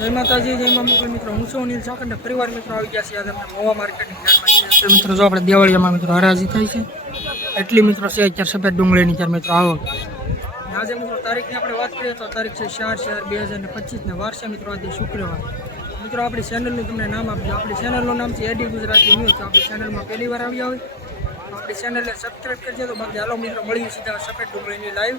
જય માતાજી, જય મા મોકલ મિત્રો. હું છું અનિલ સાકર પરિવાર મિત્રો આવી ગયા છે આજે આપણે મોવા માર્કેટની મિત્રો, જો આપણે દિવાળીમાં મિત્રો હરાજી થાય છે, એટલી મિત્રો છે અત્યારે સફેદ ડુંગળીની ત્યારે મિત્રો આવો. આજે મિત્રો તારીખની આપણે વાત કરીએ તો તારીખ છે ચાર ચાર બે હજાર ને પચીસને વાર મિત્રો આજે શુક્રવાર. મિત્રો, આપણી ચેનલનું તમને નામ આપજો. આપણી ચેનલનું નામ છે એડી ગુજરાતી ન્યૂઝ. તો આપણી ચેનલમાં પહેલી વાર આવ્યા હોય આપણી ચેનલને સબસ્ક્રાઈબ કરજો તો બાકી હાલો મિત્રો મળીએ સીધા સફેદ ડુંગળીની લાઈવ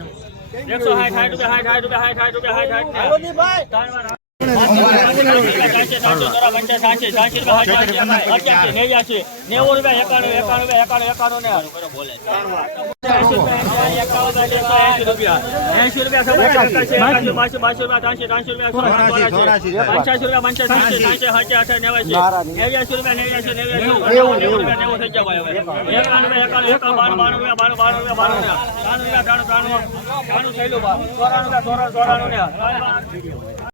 એકસો સાઠ સાઠ રૂપિયા સાઠ સાઠ રૂપિયા સાઠ સાઠ રૂપિયા સાઠ નેવું રૂપિયા એકાણું એકાણું એકાણું એકાણું ને એસી રૂપિયા બાસી બાસી રૂપિયા ત્રણસી ત્રણસી રૂપિયા પંચ્યાસી રૂપિયા પંચ્યાસી ત્રણસી સાચી નેવાસી નેવ્યાસી રૂપિયા નેવ્યાસી નેવ્યાસી નેવું રૂપિયા નેવું થઈ જાય એકાણું એકાણું એકાણું બાર બાર રૂપિયા બાર બાર રૂપિયા બાર ત્રાણું રૂપિયા ત્રાણું ત્રાણું ત્રાણું થયેલું ચોરાણું ચોરાણું ચોરાણું ને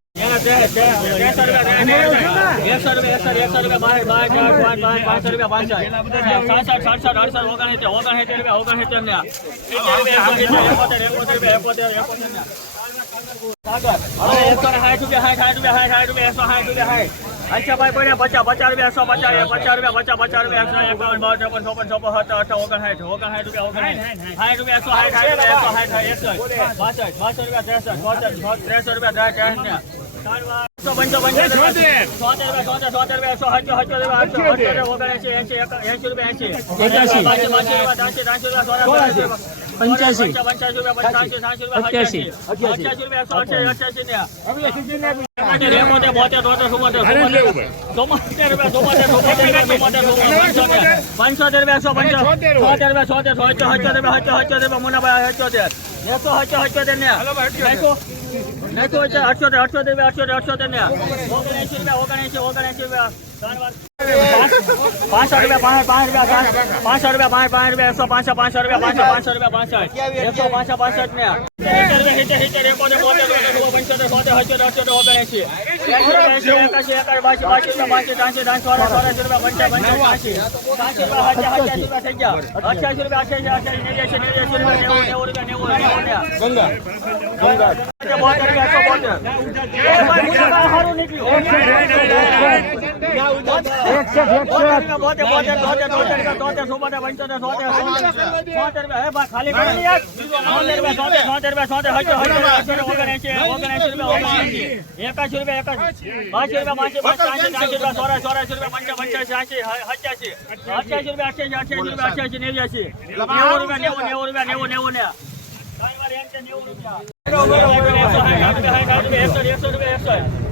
અચ્છા ભાઈ પડ્યા પચાસ પચાસ રૂપિયા એકસો પચાસ પચાસ રૂપિયા પચાસ પચાસ રૂપિયા એકસો એકાવન બાવન ચોપન ચોપન ચોપન સત્તર અઠા ઓગણસાઠ ઓગણસાઠ રૂપિયા ઓગણસાઠ. સાઠ રૂપિયા એકસો સાઠ સાઠ રૂપિયા એકસો સાઠ એકસઠ બાસઠ બાસઠ રૂપિયા ત્રેસઠ ચોસઠ ત્રેસઠ રૂપિયા ત્રણ એકસો પંચોતેર છોતેર રૂપિયા છોતેર છોતેર રૂપિયા એકસો સત્તર સત્તર રૂપિયા આઠસો અઠ્યોતેર ઓગણએંસી એંસી એંસી રૂપિયા એંસી ને બાસી બાસી રૂપિયા ત્રાસી ત્રાસી રૂપિયા સોળા પાંચ પાંચ રૂપિયા પંચ્યાસી સાસી રૂપિયા પાંચ પાંચ રૂપિયા એકસો રેમોતે બોતેર તોતેર ચુમ્મોતેર ચુમ્મોતેર રૂપિયા ચુમ્મોતેર ચુમ્મોતેર ચુમ્મોતેર પંચોતેર રૂપિયા એકસો છોતેર રૂપિયા છોતેર છોતેર હચોતેર રૂપિયા હચો હચોતેર રૂપિયા મુનાભાઈ હચોતેર એકસો હચો હચોતેર ને નાખો નાખો નેવું અઠસોતેર નેવું નેવું નેવું નેવું ને રૂપિયા ઓગણએંસી ઓગણએંસી રૂપિયા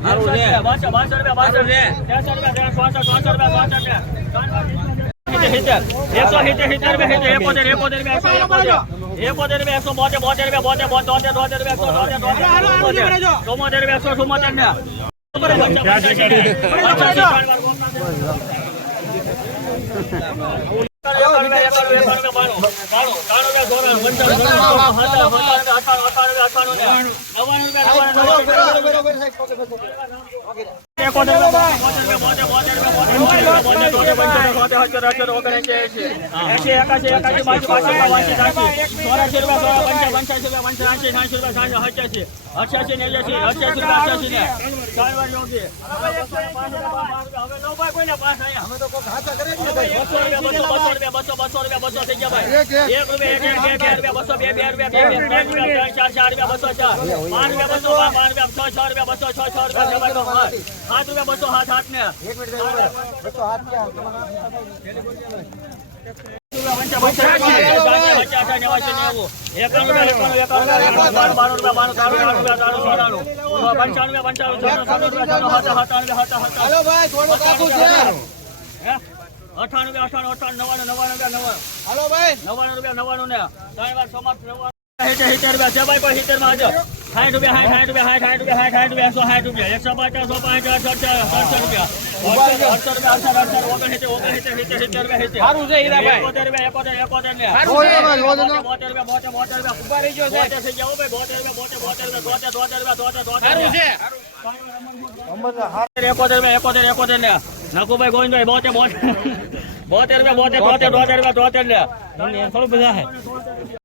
પાંચસો રૂપિયા પાંચ પાંચ રૂપિયા પાંચસો રૂપિયા પાંચ પાંચ રૂપિયા એકસો પાંચસો પાંચસો રૂપિયા પાંચસો પાંચસો રૂપિયા પાંસઠ એકસો પાંચસો પાંસઠ ને અઠ્યાસી સિત્તેર એકોતેર એસી એકાસી એકાસી બાસી બાસી રૂપિયા બાસી ત્રાસી ચોરાસી ચોરાસી રૂપિયા પંચાસી સાસી રૂપિયા રૂપિયા થઈ ગયા અઠ્યાસી રૂપિયા અઠ્યાસી અઠ્યાસી નેવ્યાસી નેવ્યાસી રૂપિયા નેવું નેવું રૂપિયા નેવું છ ને ગંગા ગંગા બોતેર રૂપિયા એકસો બોતેર એ ભાઈ મુનાભાઈ હારું નીકળ્યું એકસો સિત્તેર સિત્તેર અઠાણું અઠાણું અઠાણું નવાણું નવાણું નવાણું હાલો ભાઈ નવાણું રૂપિયા નવાણું ને ત્રણ વાર સમાપ્ત નવાણું હિટર હિટર રૂપિયા છે ભાઈ કોઈ હિટરમાં હાજર સાઠ રૂપિયા સાઠ સાઠ રૂપિયા સાઠ રૂપિયા સાઠ રૂપિયા સો સાઠ રૂપિયા એકસો પચાસ સો પાંચ અડસઠ રૂપિયા. નકુભાઈ ગોવિંદભાઈ બોતેર બોતેર. બોતેર બોતેર બોતેર બોતેર બોતેર ને થોડું બધા